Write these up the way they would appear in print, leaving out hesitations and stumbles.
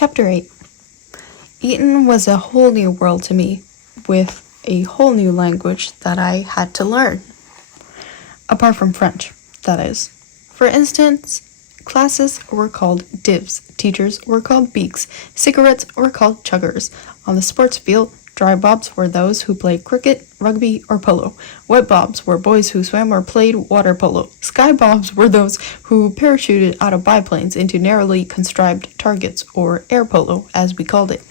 Chapter 8. Eton was a whole new world to me, with a whole new language that I had to learn. Apart from French, that is. For instance, classes were called divs, teachers were called beaks, cigarettes were called chuggers. On the sports field, dry bobs were those who played cricket, rugby, or polo. Wet bobs were boys who swam or played water polo. Sky bobs were those who parachuted out of biplanes into narrowly contrived targets, or air polo, as we called it.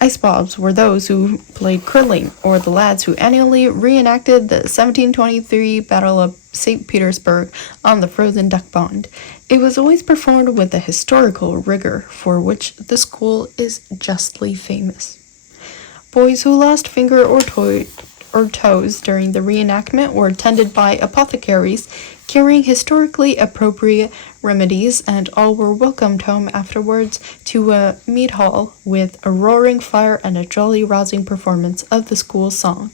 Ice bobs were those who played curling, or the lads who annually reenacted the 1723 Battle of St. Petersburg on the frozen duck pond. It was always performed with the historical rigor for which the school is justly famous. Boys who lost finger or toes during the reenactment were attended by apothecaries carrying historically appropriate remedies, and all were welcomed home afterwards to a mead hall with a roaring fire and a jolly rousing performance of the school song,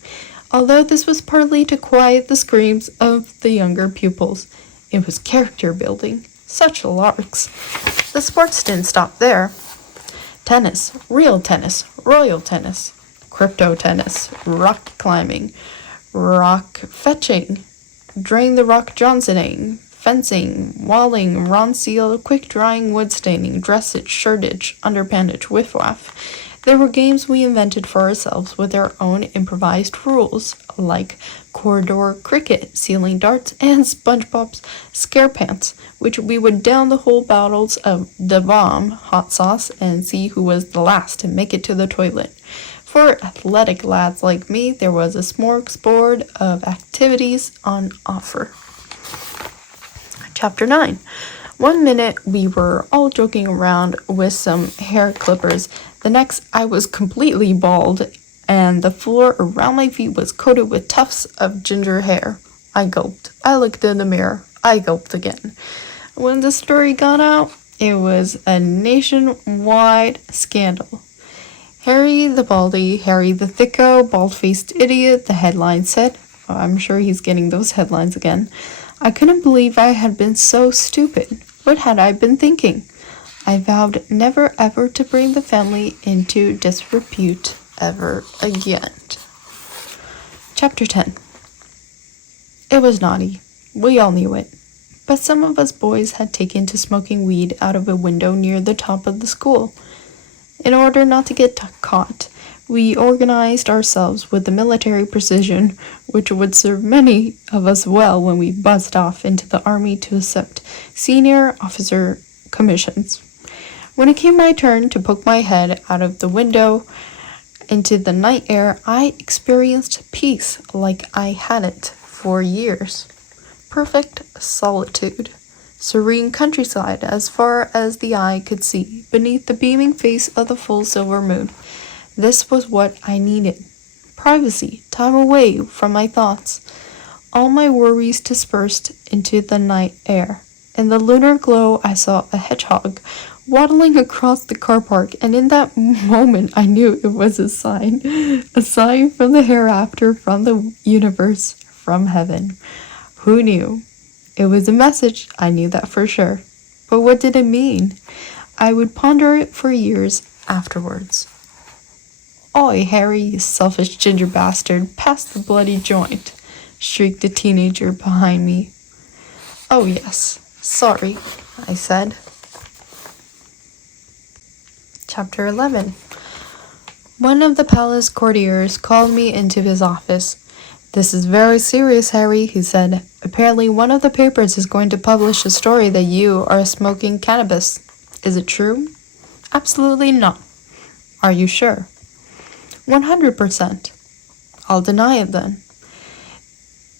although this was partly to quiet the screams of the younger pupils. It was character building. Such larks. The sports didn't stop there. Tennis, real tennis, royal tennis, crypto tennis, rock climbing, rock fetching, drain the rock Johnsoning, fencing, walling, ronseal, quick-drying, wood staining, dressage, shirtage, underpandage, whiff-waff. There were games we invented for ourselves with our own improvised rules, like corridor cricket, ceiling darts, and SpongeBob's ScarePants, which we would down the whole bottles of the bomb hot sauce and see who was the last to make it to the toilet. For athletic lads like me, there was a smorgasbord of activities on offer. Chapter 9. One minute we were all joking around with some hair clippers. The next I was completely bald, and the floor around my feet was coated with tufts of ginger hair. I gulped. I looked in the mirror. I gulped again. When the story got out, it was a nationwide scandal. Harry the Baldy, Harry the Thicko, bald-faced idiot, the headline said. Oh, I'm sure he's getting those headlines again. I couldn't believe I had been so stupid. What had I been thinking? I vowed never ever to bring the family into disrepute ever again. Chapter 10. It was naughty. We all knew it. But some of us boys had taken to smoking weed out of a window near the top of the school. In order not to get caught, we organized ourselves with the military precision which would serve many of us well when we buzzed off into the army to accept senior officer commissions. When it came my turn to poke my head out of the window into the night air, I experienced peace like I hadn't for years. Perfect solitude. Serene countryside as far as the eye could see, beneath the beaming face of the full silver moon. This was what I needed. Privacy, time away from my thoughts. All my worries dispersed into the night air. In the lunar glow, I saw a hedgehog waddling across the car park, and in that moment I knew it was a sign from the hereafter, from the universe, from heaven. Who knew? It was a message, I knew that for sure. But what did it mean? I would ponder it for years afterwards. Oi, Harry, you selfish ginger bastard, pass the bloody joint, shrieked a teenager behind me. Oh yes, sorry, I said. Chapter 11. One of the palace courtiers called me into his office. This is very serious, Harry, he said. Apparently one of the papers is going to publish a story that you are smoking cannabis. Is it true? Absolutely not. Are you sure? 100%. I'll deny it then.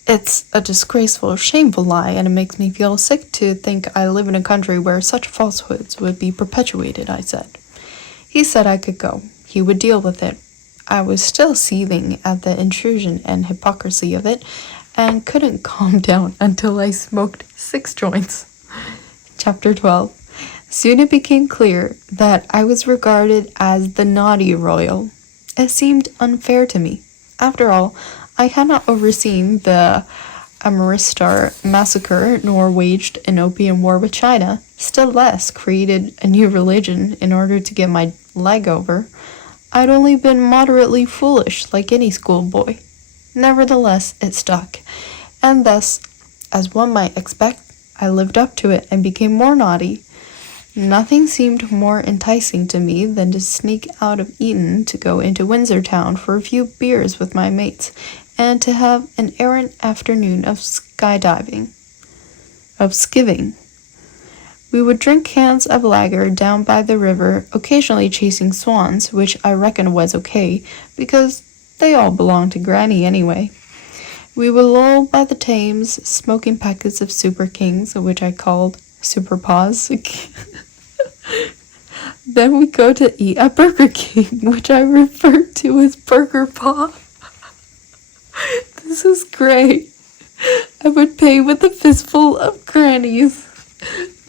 It's a disgraceful, shameful lie, and it makes me feel sick to think I live in a country where such falsehoods would be perpetuated, I said. He said I could go. He would deal with it. I was still seething at the intrusion and hypocrisy of it, and couldn't calm down until I smoked 6 joints. Chapter 12. Soon it became clear that I was regarded as the naughty royal. It seemed unfair to me. After all, I had not overseen the Amritsar massacre nor waged an opium war with China. still less created a new religion in order to get my leg over. I'd only been moderately foolish like any schoolboy. Nevertheless, it stuck, and thus, as one might expect, I lived up to it and became more naughty. Nothing seemed more enticing to me than to sneak out of Eton to go into Windsor town for a few beers with my mates, and to have an errant afternoon of skiving. We would drink cans of lager down by the river, occasionally chasing swans, which I reckoned was okay, because they all belonged to Granny anyway. We would loll by the Thames, smoking packets of Super Kings, which I called Super Paws. Then we'd go to eat at Burger King, which I referred to as Burger Paw. This is great. I would pay with a fistful of grannies.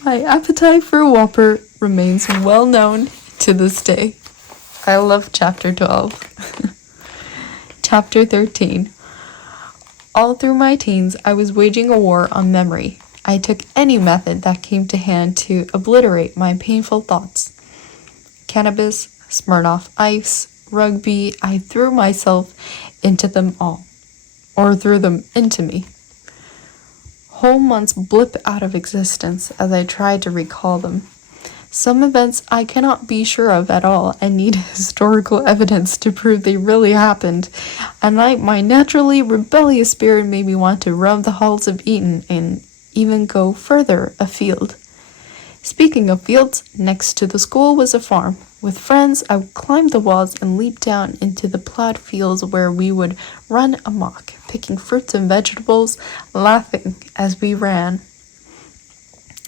My appetite for a Whopper remains well known to this day. I love Chapter 12. Chapter 13. All through my teens, I was waging a war on memory. I took any method that came to hand to obliterate my painful thoughts. Cannabis, Smirnoff Ice, rugby, I threw myself into them all. Or threw them into me. Whole months blip out of existence as I try to recall them. Some events I cannot be sure of at all and need historical evidence to prove they really happened, and my naturally rebellious spirit made me want to roam the halls of Eton and even go further afield. Speaking of fields, next to the school was a farm. With friends, I would climb the walls and leap down into the plowed fields where we would run amok, picking fruits and vegetables, laughing as we ran.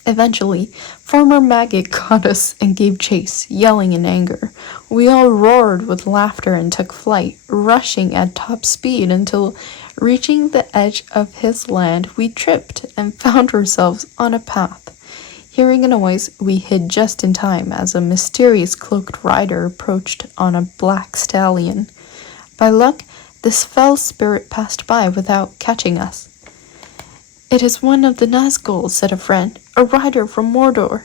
Eventually, Farmer Maggot caught us and gave chase, yelling in anger. We all roared with laughter and took flight, rushing at top speed until, reaching the edge of his land, we tripped and found ourselves on a path. Hearing a noise, we hid just in time as a mysterious cloaked rider approached on a black stallion. By luck, this fell spirit passed by without catching us. "It is one of the Nazguls," said a friend, "a rider from Mordor."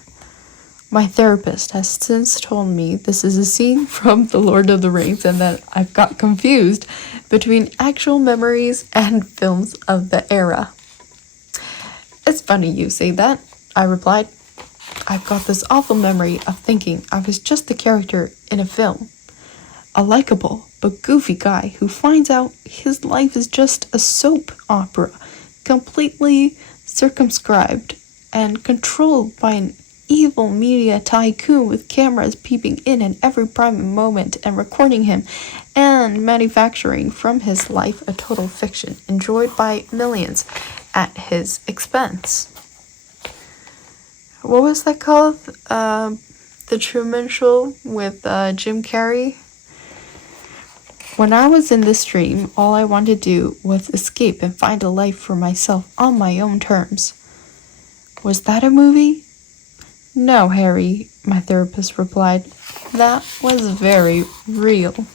My therapist has since told me this is a scene from The Lord of the Rings and that I've got confused between actual memories and films of the era. "It's funny you say that," I replied. "I've got this awful memory of thinking I was just the character in a film. A likable but goofy guy who finds out his life is just a soap opera, completely circumscribed and controlled by an evil media tycoon with cameras peeping in at every private moment and recording him, and manufacturing from his life a total fiction enjoyed by millions at his expense." What was that called? The Truman Show with Jim Carrey? When I was in this dream, all I wanted to do was escape and find a life for myself on my own terms. Was that a movie? No, Harry, my therapist replied. That was very real.